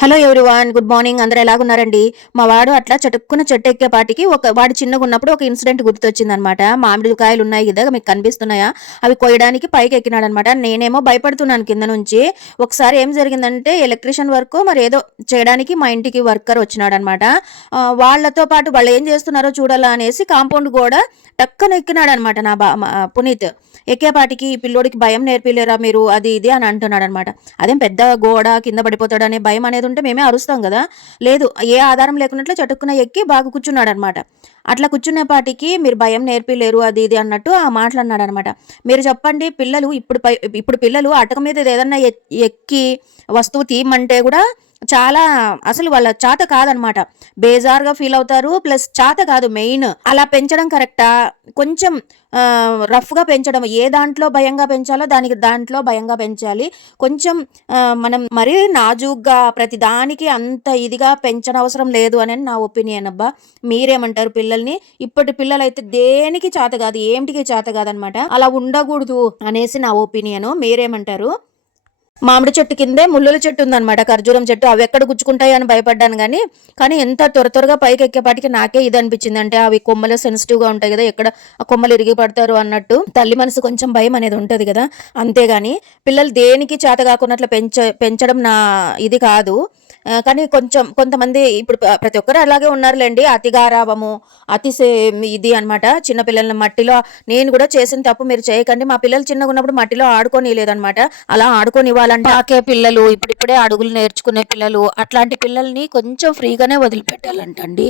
Hello everyone, good morning. అందరూ ఎలాగున్నారండి? మా వాడు అట్లా చటుక్కున చెట్టు ఎక్కేపాటికి వాడు చిన్నగా ఉన్నప్పుడు ఒక ఇన్సిడెంట్ గుర్తొచ్చిందనమాట. మామిడికాయలు ఉన్నాయి కదా, మీకు కనిపిస్తున్నాయా? అవి కొయ్యడానికి పైకి ఎక్కినాడనమాట. నేనేమో భయపడుతున్నాను కింద నుంచి. ఒకసారి ఏం జరిగిందంటే, ఎలక్ట్రీషియన్ వర్క్ మరి ఏదో చేయడానికి మా ఇంటికి వర్కర్ వచ్చినాడనమాట. వాళ్ళతో పాటు వాళ్ళు ఏం చేస్తున్నారో చూడాలా అనేసి కాంపౌండ్ గోడ టక్కన ఎక్కినాడనమాట పునీత్. ఎక్కేపాటికి ఈ పిల్లోడికి భయం నేర్పిలేరా మీరు, అది ఇది అని అంటున్నాడు అనమాట. అదేం పెద్ద గోడ, కింద పడిపోతాడు అనే భయం అనేది ఉంటే మేమే అరుస్తాం కదా. లేదు, ఏ ఆధారం లేకున్నట్లు చటుక్కున ఎక్కి బాగా కూర్చున్నాడు అనమాట. అట్లా కూర్చునేపాటికి మీరు భయం నేర్పిలేరు అది ఇది అన్నట్టు ఆ మాటలన్నాడు అనమాట. మీరు చెప్పండి, పిల్లలు ఇప్పుడు పిల్లలు అటక మీద ఏదన్నా ఎక్కి వస్తువు తీయమంటే కూడా చాలా అసలు వాళ్ళ చేత కాదనమాట. బేజార్గా ఫీల్ అవుతారు. ప్లస్ చేత కాదు మెయిన్. అలా పెంచడం కరెక్టా? కొంచెం రఫ్గా పెంచడం, ఏ దాంట్లో భయంగా పెంచాలో దాంట్లో భయంగా పెంచాలి. కొంచెం మనం మరీ నాజూగ్గా ప్రతి దానికి అంత ఇదిగా పెంచనవసరం లేదు అని నా ఒపీనియన్ అబ్బా. మీరేమంటారు? పిల్లల్ని ఇప్పటి పిల్లలైతే దేనికి చేత కాదు, ఏమిటికి చేత కాదనమాట. అలా ఉండకూడదు అనేసి నా ఒపీనియన్. మీరేమంటారు? మామిడి చెట్టు కిందే ముల్లుల చెట్టు ఉందన్నమాట, ఖర్జూరం చెట్టు. అవి ఎక్కడ గుచ్చుకుంటాయి అని భయపడ్డాను కానీ ఎంత త్వరగా పైకి ఎక్కేపాటికి నాకే ఇది అనిపించింది. అంటే అవి కొమ్మలు సెన్సిటివ్గా ఉంటాయి కదా, ఎక్కడ ఆ కొమ్మలు ఇరిగి పడతారు అన్నట్టు తల్లి మనసు కొంచెం భయం అనేది ఉంటుంది కదా. అంతేగాని పిల్లలు దేనికి చేత కాకున్నట్లు పెంచడం నా ఇది కాదు. కానీ కొంతమంది ఇప్పుడు ప్రతి ఒక్కరు అలాగే ఉన్నారులేండి. అతి గారాబము, ఇది అనమాట. చిన్నపిల్లల్ని మట్టిలో, నేను కూడా చేసిన తప్పు మీరు చేయకండి. మా పిల్లలు చిన్నగా ఉన్నప్పుడు మట్టిలో ఆడుకోనిలేదనమాట. అలా ఆడుకోనివ్వాలంటే ఆకే పిల్లలు, ఇప్పుడిప్పుడే అడుగులు నేర్చుకునే పిల్లలు, అట్లాంటి పిల్లల్ని కొంచెం ఫ్రీగానే వదిలిపెట్టాలంటండి.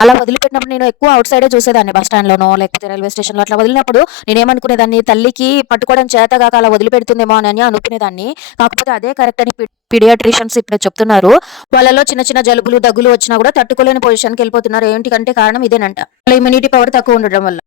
అలా వదిలిపెట్టినప్పుడు నేను ఎక్కువ అవుట్ సైడే చూసేదాన్ని, బస్ స్టాండ్లోనో లేకపోతే రైల్వే స్టేషన్లో. అట్లా వదిలినప్పుడు నేనేమనుకునేదాన్ని, తల్లికి పట్టుకోవడం చేతగాక అలా వదిలిపెడుతుందేమో అని అనుకునేదాన్ని. కాకపోతే అదే కరెక్ట్ అని పీడియాట్రిషియన్స్ ఇప్పుడు చెప్తున్నారు. వాళ్ళలో చిన్న చిన్న జలుబులు దగ్గులు వచ్చినా కూడా తట్టుకోలేని పొజిషన్కి వెళ్ళిపోతున్నారు. ఏంటికంటే కారణం ఇదేనంట, వాళ్ళ ఇమ్యూనిటీ పవర్ తక్కువ ఉండడం వల్ల.